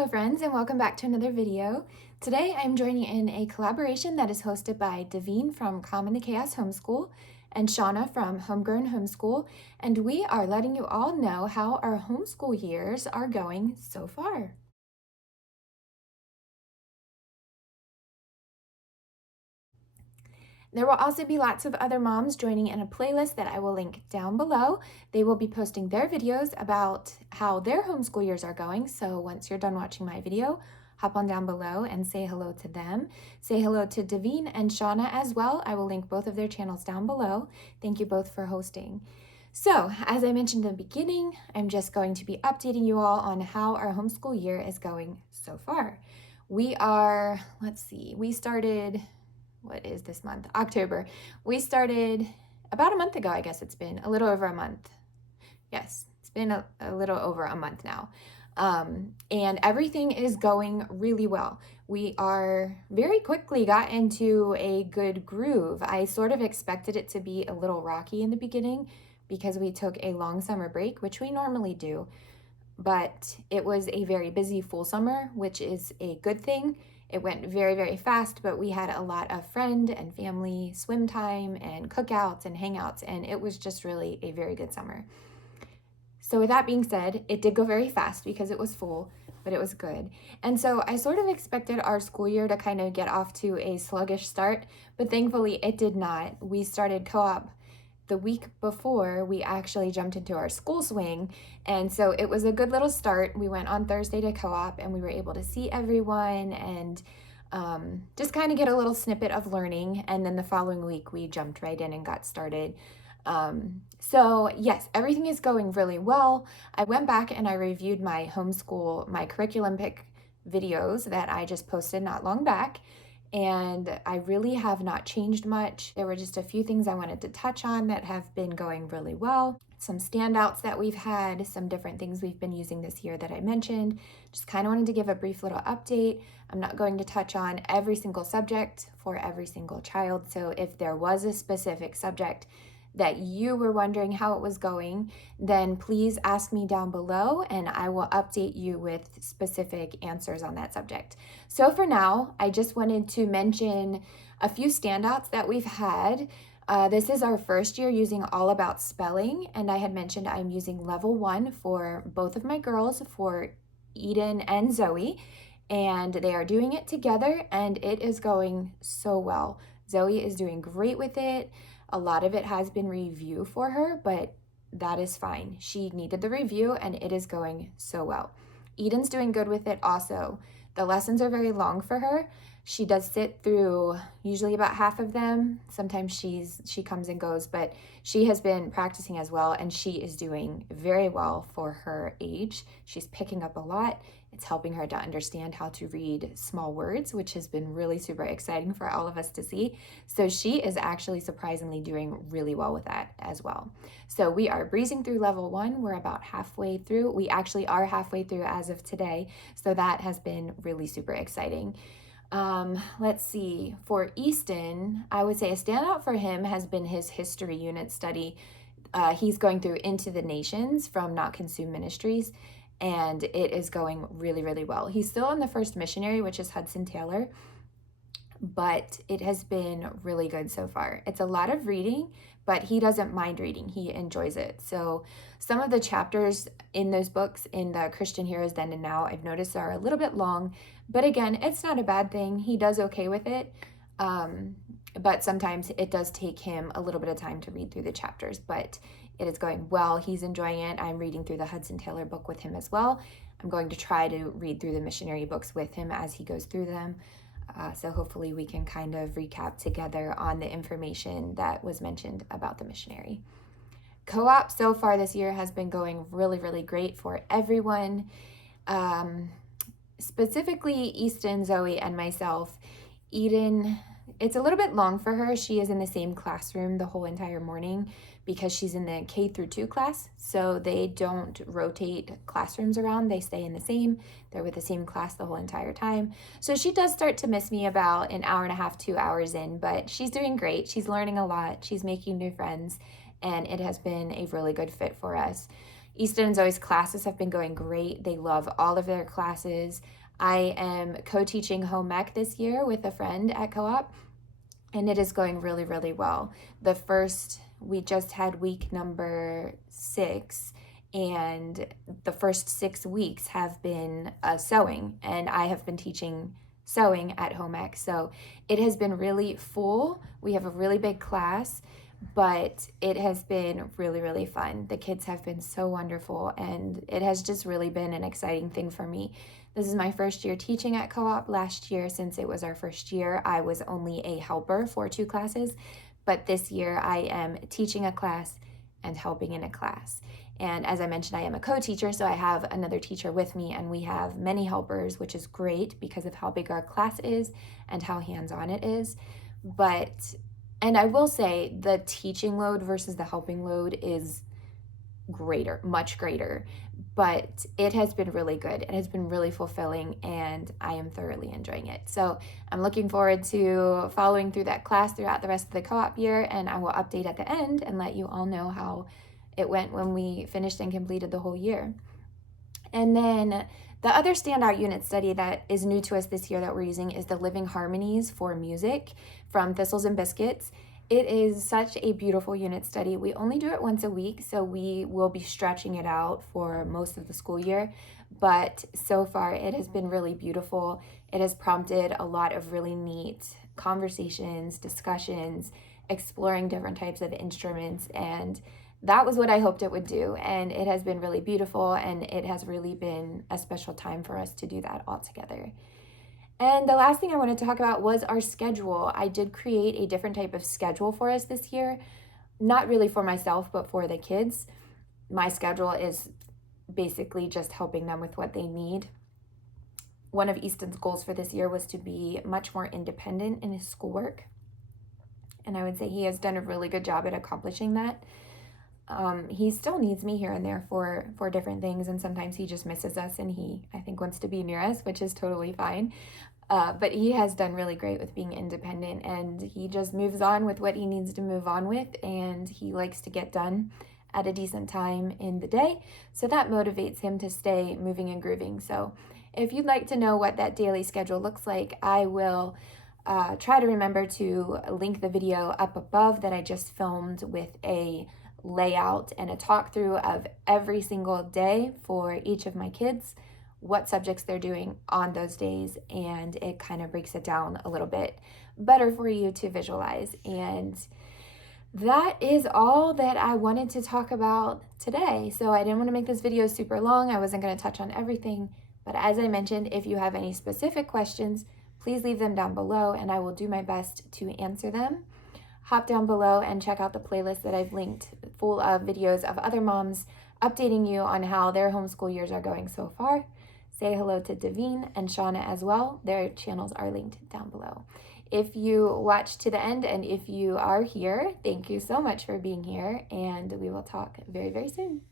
Hello friends, and welcome back to another video. Today I'm joining in a collaboration that is hosted by Davine from Calm in the Chaos Homeschool and Shauna from Homegrown Homeschool, and we are letting you all know how our homeschool years are going so far. There will also be lots of other moms joining in a playlist that I will link down below. They will be posting their videos about how their homeschool years are going. So once you're done watching my video, hop on down below and say hello to them. Say hello to Davine and Shauna as well. I will link both of their channels down below. Thank you both for hosting. So, as I mentioned in the beginning, I'm just going to be updating you all on how our homeschool year is going so far. We started, what is this month? October. We started about a month ago, I guess it's been a little over a month. Yes, it's been a little over a month now. And everything is going really well. We are very quickly got into a good groove. I sort of expected it to be a little rocky in the beginning because we took a long summer break, which we normally do, but it was a very busy full summer, which is a good thing. It went very, very fast, but we had a lot of friend and family swim time and cookouts and hangouts, and it was just really a very good summer. So with that being said, it did go very fast because it was full, but it was good. And so I sort of expected our school year to kind of get off to a sluggish start, but thankfully it did not. We started co-op the week before we actually jumped into our school swing. And so it was a good little start. We went on Thursday to co-op and we were able to see everyone and just kind of get a little snippet of learning. And then the following week we jumped right in and got started. So yes, everything is going really well. I went back and I reviewed my curriculum pick videos that I just posted not long back. And I really have not changed much. There were just a few things I wanted to touch on that have been going really well. Some standouts that we've had, some different things we've been using this year that I mentioned. Just kind of wanted to give a brief little update. I'm not going to touch on every single subject for every single child. So if there was a specific subject that you were wondering how it was going, then please ask me down below and I will update you with specific answers on that subject. So for now, I just wanted to mention a few standouts that we've had. This is our first year using All About Spelling, and I had mentioned I'm using level 1 for both of my girls, for Eden and Zoe, and they are doing it together and it is going so well. Zoe is doing great with it. A lot of it has been review for her, but that is fine. She needed the review and it is going so well. Eden's doing good with it also. The lessons are very long for her. She does sit through usually about half of them. Sometimes she comes and goes, but she has been practicing as well and she is doing very well for her age. She's picking up a lot. It's helping her to understand how to read small words, which has been really super exciting for all of us to see. So she is actually surprisingly doing really well with that as well. So we are breezing through level 1. We're about halfway through. We actually are halfway through as of today. So that has been really super exciting. Let's see, for Easton, I would say a standout for him has been his history unit study. He's going through Into the Nations from Not Consumed Ministries, and it is going really, really well. He's still on the first missionary, which is Hudson Taylor, but it has been really good so far. It's a lot of reading, but he doesn't mind reading. He enjoys it. So some of the chapters in those books, in the Christian Heroes Then and Now, I've noticed are a little bit long, but again, it's not a bad thing. He does okay with it, but sometimes it does take him a little bit of time to read through the chapters, but it is going well. He's enjoying it. I'm reading through the Hudson Taylor book with him as well. I'm going to try to read through the missionary books with him as he goes through them. So hopefully we can kind of recap together on the information that was mentioned about the missionary. Co-op so far this year has been going really, really great for everyone. Specifically Easton, Zoe, and myself. Eden, it's a little bit long for her. She is in the same classroom the whole entire morning because she's in the K through 2 class. So they don't rotate classrooms around. They stay in the same. They're with the same class the whole entire time. So she does start to miss me about an hour and a half, 2 hours in, but she's doing great. She's learning a lot. She's making new friends, and it has been a really good fit for us. Easton and Zoe's classes have been going great. They love all of their classes. I am co-teaching home ec this year with a friend at co-op, and it is going really, really well. We just had week number 6, and the first 6 weeks have been sewing, and I have been teaching sewing at home ec. So it has been really full. We have a really big class, but it has been really, really fun. The kids have been so wonderful, and it has just really been an exciting thing for me. This is my first year teaching at co-op. Last year, since it was our first year, I was only a helper for 2 classes, but this year I am teaching a class and helping in a class. And as I mentioned, I am a co-teacher, so I have another teacher with me, and we have many helpers, which is great because of how big our class is and how hands-on it is. And I will say the teaching load versus the helping load is greater, much greater, but it has been really good. It has been really fulfilling, and I am thoroughly enjoying it. So I'm looking forward to following through that class throughout the rest of the co-op year, and I will update at the end and let you all know how it went when we finished and completed the whole year. And then the other standout unit study that is new to us this year that we're using is the Living Harmonies for Music from Thistles and Biscuits. It is such a beautiful unit study. We only do it once a week, so we will be stretching it out for most of the school year. But so far, it has been really beautiful. It has prompted a lot of really neat conversations, discussions, exploring different types of instruments, and that was what I hoped it would do. And it has been really beautiful, and it has really been a special time for us to do that all together. And the last thing I wanted to talk about was our schedule. I did create a different type of schedule for us this year, not really for myself, but for the kids. My schedule is basically just helping them with what they need. One of Easton's goals for this year was to be much more independent in his schoolwork, and I would say he has done a really good job at accomplishing that. He still needs me here and there for different things, and sometimes he just misses us, and he, I think, wants to be near us, which is totally fine. But he has done really great with being independent, and he just moves on with what he needs to move on with, and he likes to get done at a decent time in the day, so that motivates him to stay moving and grooving. So if you'd like to know what that daily schedule looks like, I will try to remember to link the video up above that I just filmed with a layout and a talk through of every single day for each of my kids, what subjects they're doing on those days, and it kind of breaks it down a little bit better for you to visualize. And that is all that I wanted to talk about today. So I didn't want to make this video super long. I wasn't going to touch on everything, but as I mentioned, if you have any specific questions, please leave them down below and I will do my best to answer them. Hop down below and check out the playlist that I've linked, full of videos of other moms updating you on how their homeschool years are going so far. Say hello to Davine and Shauna as well. Their channels are linked down below. If you watched to the end and if you are here, thank you so much for being here, and we will talk very, very soon.